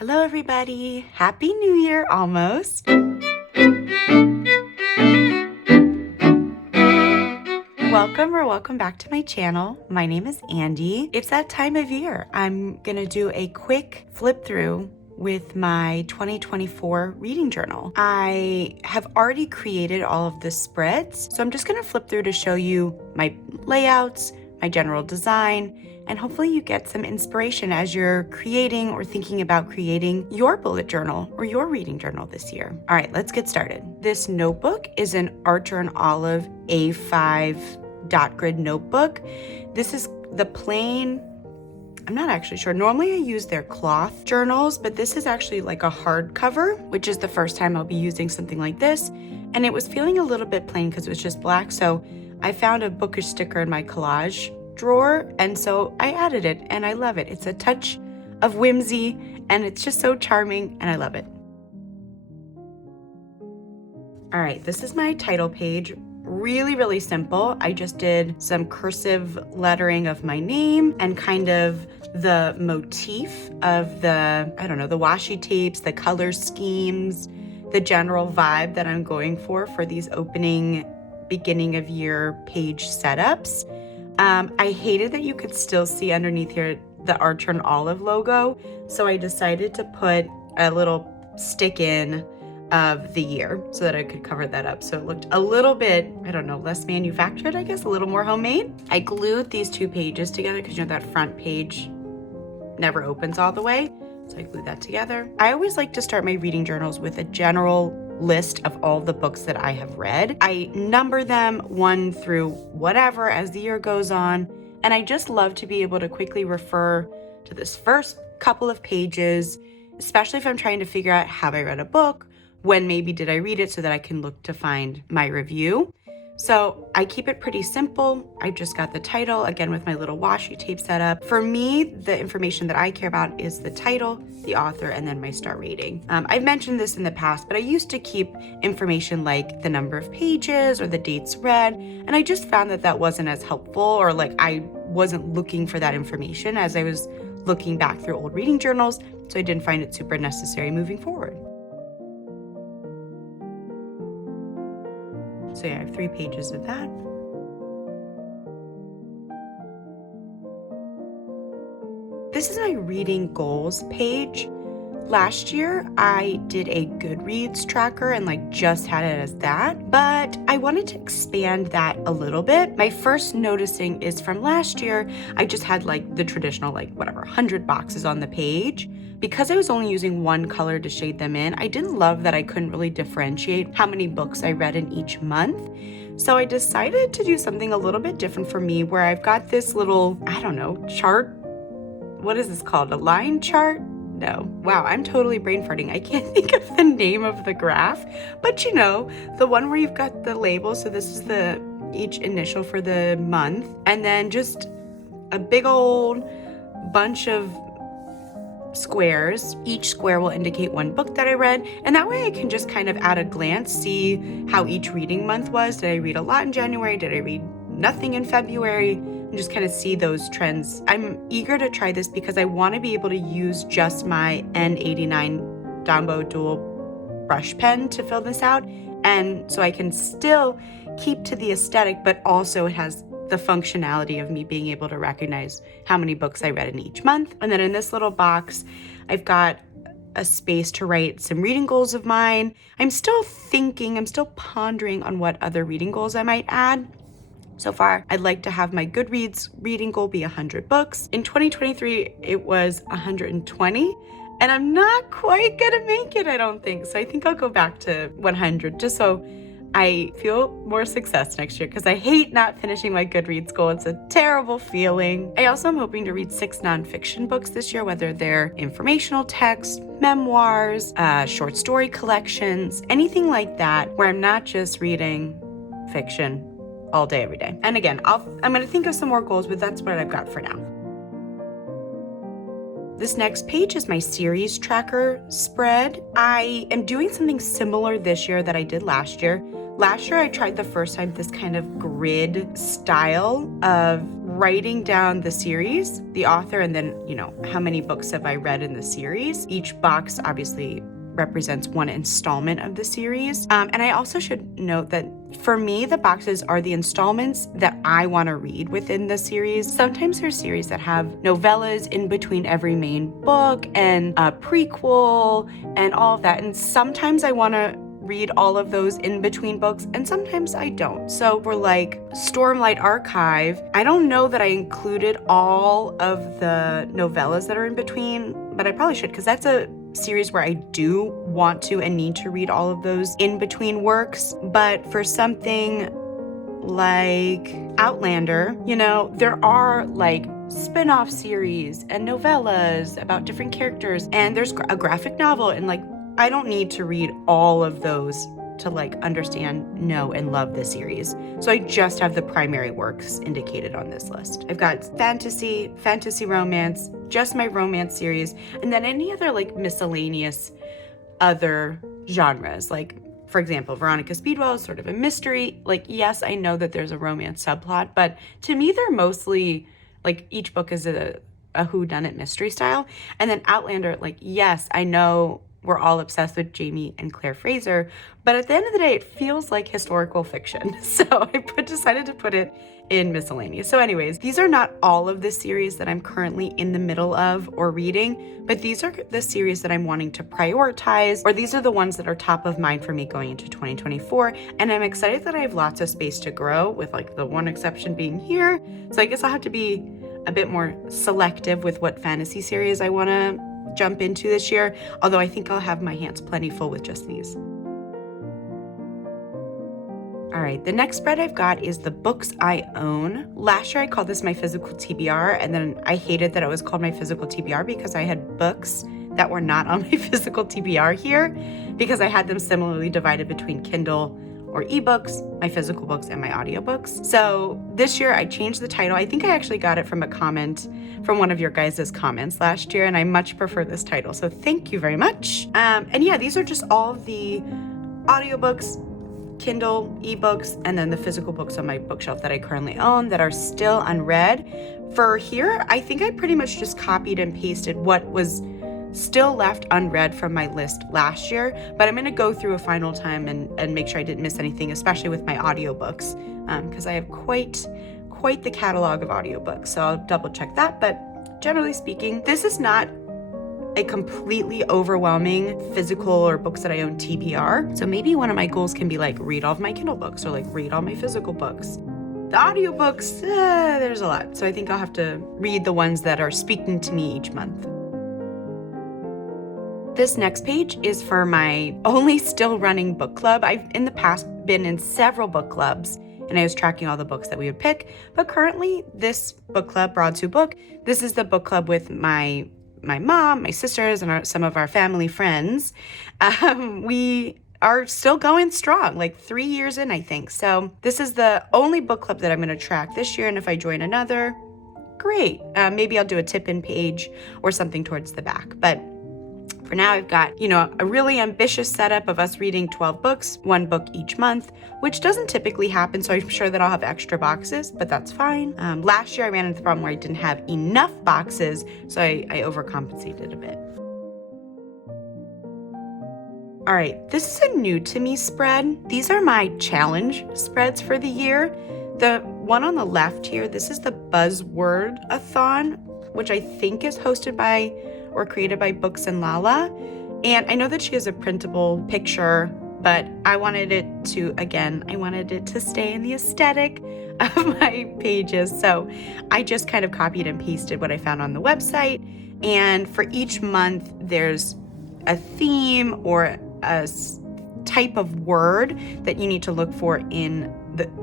Hello everybody, Happy New Year almost. Welcome back to my channel. My name is Andy. It's that time of year. I'm gonna do a quick flip through with my 2024 reading journal. I have already created all of the spreads, so I'm just gonna flip through to show you my layouts, my general design, and hopefully you get some inspiration as you're creating or thinking about creating your bullet journal or your reading journal this year. All right, let's get started. This notebook is an Archer and Olive A5 dot grid notebook. This is the plain, I'm not actually sure. Normally I use their cloth journals, but this is actually like a hardcover, which is the first time I'll be using something like this. And it was feeling a little bit plain because it was just black. So I found a bookish sticker in my collage drawer, and so I added it and I love it. It's a touch of whimsy and it's just so charming and I love it. All right, this is my title page. Really simple. I just did some cursive lettering of my name and kind of the motif of the, the washi tapes, the color schemes, the general vibe that I'm going for these opening beginning of year page setups. I hated that you could still see underneath here the Archer and Olive logo, so I decided to put a little stick in of the year so that I could cover that up. So it looked a little bit, less manufactured, I guess, a little more homemade. I glued these two pages together because that front page never opens all the way. So I glued that together. I always like to start my reading journals with a general list of all the books that I have read. I number them 1 through whatever as the year goes on. And I just love to be able to quickly refer to this first couple of pages, especially if I'm trying to figure out, have I read a book? When maybe did I read it, so that I can look to find my review. So I keep it pretty simple. I've just got the title, again with my little washi tape set up. For me, the information that I care about is the title, the author, and then my star rating. I've mentioned this in the past, but I used to keep information like the number of pages or the dates read, and I just found that wasn't as helpful, or I wasn't looking for that information as I was looking back through old reading journals, so I didn't find it super necessary moving forward. So yeah, I have 3 pages of that. This is my reading goals page. Last year, I did a Goodreads tracker and just had it as that, but I wanted to expand that a little bit. My first noticing is from last year, I just had the traditional 100 boxes on the page. Because I was only using one color to shade them in, I didn't love that I couldn't really differentiate how many books I read in each month. So I decided to do something a little bit different for me, where I've got this little, chart. What is this called? A line chart? No. Wow, I'm totally brain farting. I can't think of the name of the graph, but the one where you've got the label. So this is each initial for the month, and then just a big old bunch of squares. Each square will indicate one book that I read, and that way I can just kind of at a glance see how each reading month was. Did I read a lot in January? Did I read nothing in February? And just kind of see those trends. I'm eager to try this because I want to be able to use just my N89 Dambo dual brush pen to fill this out, and so I can still keep to the aesthetic, but also it has the functionality of me being able to recognize how many books I read in each month. And then in this little box, I've got a space to write some reading goals of mine. I'm still pondering on what other reading goals I might add. So far, I'd like to have my Goodreads reading goal be 100 books. In 2023, it was 120, and I'm not quite gonna make it, I don't think. So I think I'll go back to 100 just so I feel more success next year, because I hate not finishing my Goodreads goal. It's a terrible feeling. I also am hoping to read 6 nonfiction books this year, whether they're informational text, memoirs, short story collections, anything like that, where I'm not just reading fiction all day, every day. And again, I'm gonna think of some more goals, but that's what I've got for now. This next page is my series tracker spread. I am doing something similar this year that I did last year. Last year, I tried the first time this kind of grid style of writing down the series, the author, and then, how many books have I read in the series. Each box obviously represents one installment of the series. And I also should note that for me, the boxes are the installments that I want to read within the series. Sometimes there's series that have novellas in between every main book and a prequel and all of that. And sometimes I want to read all of those in between books, and sometimes I don't. So for like Stormlight Archive, I don't know that I included all of the novellas that are in between, but I probably should, because that's a series where I do want to and need to read all of those in between works. But for something like Outlander, there are like spin-off series and novellas about different characters, and there's a graphic novel, and like I don't need to read all of those to like understand, know, and love this series. So I just have the primary works indicated on this list. I've got fantasy romance, just my romance series, and then any other like miscellaneous other genres. Like, for example, Veronica Speedwell is sort of a mystery. Like, yes, I know that there's a romance subplot, but to me, they're mostly like each book is a whodunit mystery style. And then Outlander, like, yes, I know we're all obsessed with Jamie and Claire Fraser, but at the end of the day, it feels like historical fiction. So I decided to put it in miscellaneous. So anyways, these are not all of the series that I'm currently in the middle of or reading, but these are the series that I'm wanting to prioritize, or these are the ones that are top of mind for me going into 2024. And I'm excited that I have lots of space to grow, with like the one exception being here. So I guess I'll have to be a bit more selective with what fantasy series I want to jump into this year, although I think I'll have my hands plenty full with just these. All right, the next spread I've got is the books I own. Last year I called this my physical TBR, and then I hated that it was called my physical TBR because I had books that were not on my physical TBR here, because I had them similarly divided between Kindle or ebooks, my physical books, and my audiobooks. So this year I changed the title. I think I actually got it from a comment from one of your guys' comments last year, and I much prefer this title. So thank you very much. And yeah, these are just all of the audiobooks, Kindle, ebooks, and then the physical books on my bookshelf that I currently own that are still unread. For here, I think I pretty much just copied and pasted what was still left unread from my list last year, but I'm going to go through a final time and make sure I didn't miss anything, especially with my audiobooks, because I have quite the catalog of audiobooks, so I'll double check that. But generally speaking, this is not a completely overwhelming physical or books that I own TBR. So maybe one of my goals can be like read all of my Kindle books, or like read all my physical books. The audiobooks, there's a lot. So I think I'll have to read the ones that are speaking to me each month. This next page is for my only still running book club. I've in the past been in several book clubs, and I was tracking all the books that we would pick. But currently, this book club, Broad to Book, this is the book club with my mom, my sisters, and some of our family friends. We are still going strong, like 3 years in, I think. So this is the only book club that I'm going to track this year. And if I join another, great. Maybe I'll do a tip-in page or something towards the back. But for now, I've got, a really ambitious setup of us reading 12 books, one book each month, which doesn't typically happen, so I'm sure that I'll have extra boxes, but that's fine. Last year, I ran into the problem where I didn't have enough boxes, so I overcompensated a bit. All right, this is a new to me spread. These are my challenge spreads for the year. The one on the left here, this is the Buzzword-a-thon, which I think is hosted by or created by Books and Lala. And I know that she has a printable picture, but I wanted it to stay in the aesthetic of my pages. So I just kind of copied and pasted what I found on the website. And for each month, there's a theme or a type of word that you need to look for in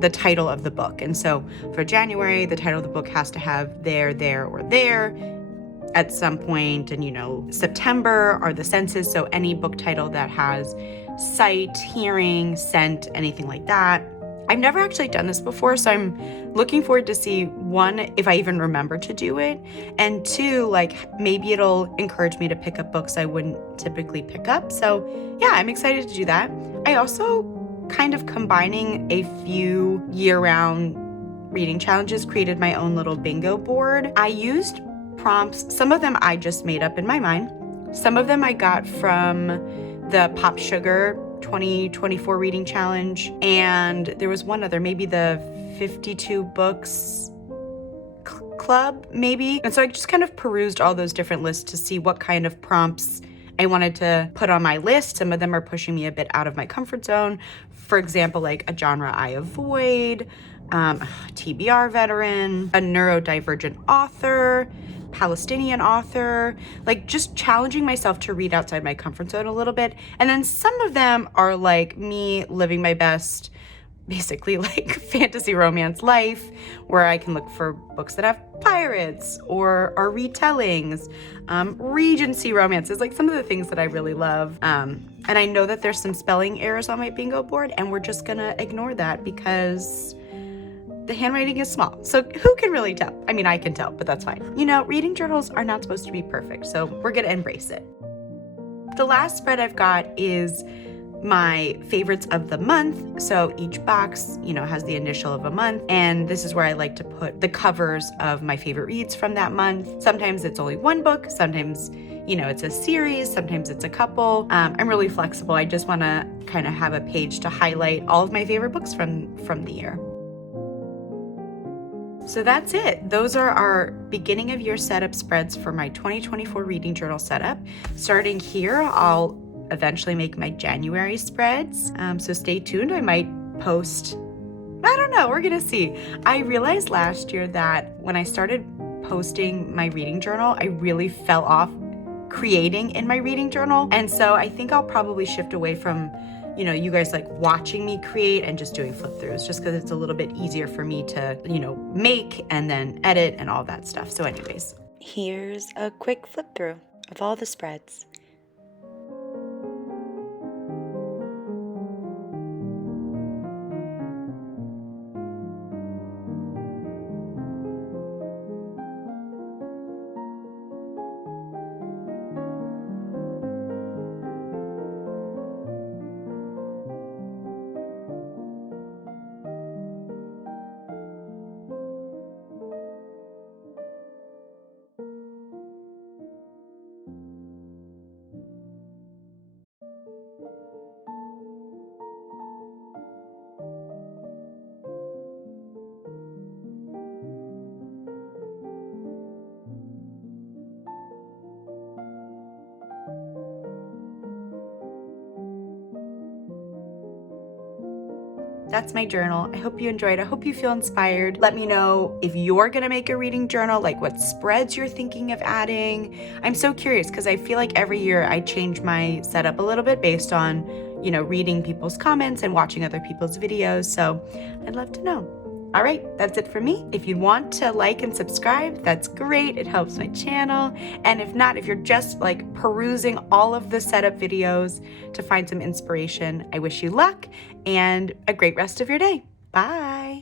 the title of the book. And so for January, the title of the book has to have there, or there at some point. And, September are the senses. So any book title that has sight, hearing, scent, anything like that. I've never actually done this before, so I'm looking forward to see, one, if I even remember to do it, and two, maybe it'll encourage me to pick up books I wouldn't typically pick up. So yeah, I'm excited to do that. I also kind of combining a few year-round reading challenges, created my own little bingo board. I used prompts. Some of them I just made up in my mind. Some of them I got from the Pop Sugar 2024 reading challenge. And there was one other, maybe the 52 books club, maybe. And so I just kind of perused all those different lists to see what kind of prompts I wanted to put on my list. Some of them are pushing me a bit out of my comfort zone. For example, like a genre I avoid, TBR veteran, a neurodivergent author, Palestinian author, like just challenging myself to read outside my comfort zone a little bit. And then some of them are like me living my best, basically like fantasy romance life, where I can look for books that have pirates or are retellings, Regency romances, like some of the things that I really love. And I know that there's some spelling errors on my bingo board, and we're just gonna ignore that because the handwriting is small. So who can really tell? I mean, I can tell, but that's fine. You know, reading journals are not supposed to be perfect, so we're gonna embrace it. The last spread I've got is my favorites of the month. So each box, you know, has the initial of a month. And this is where I like to put the covers of my favorite reads from that month. Sometimes it's only one book. Sometimes, you know, it's a series. Sometimes it's a couple. I'm really flexible. I just want to kind of have a page to highlight all of my favorite books from the year. So that's it. Those are our beginning of year setup spreads for my 2024 reading journal setup. Starting here, I'll eventually make my January spreads. So stay tuned. I might post, I don't know, we're gonna see. I realized last year that when I started posting my reading journal, I really fell off creating in my reading journal. And so I think I'll probably shift away from, you know, you guys like watching me create and just doing flip throughs, just because it's a little bit easier for me to, you know, make and then edit and all that stuff. So anyways, here's a quick flip through of all the spreads. That's my journal. I hope you enjoyed. I hope you feel inspired. Let me know if you're gonna make a reading journal, like what spreads you're thinking of adding. I'm so curious because I feel like every year I change my setup a little bit based on, you know, reading people's comments and watching other people's videos. So I'd love to know. All right, that's it for me. If you want to like and subscribe, that's great. It helps my channel. And if not, if you're just like perusing all of the setup videos to find some inspiration, I wish you luck and a great rest of your day. Bye.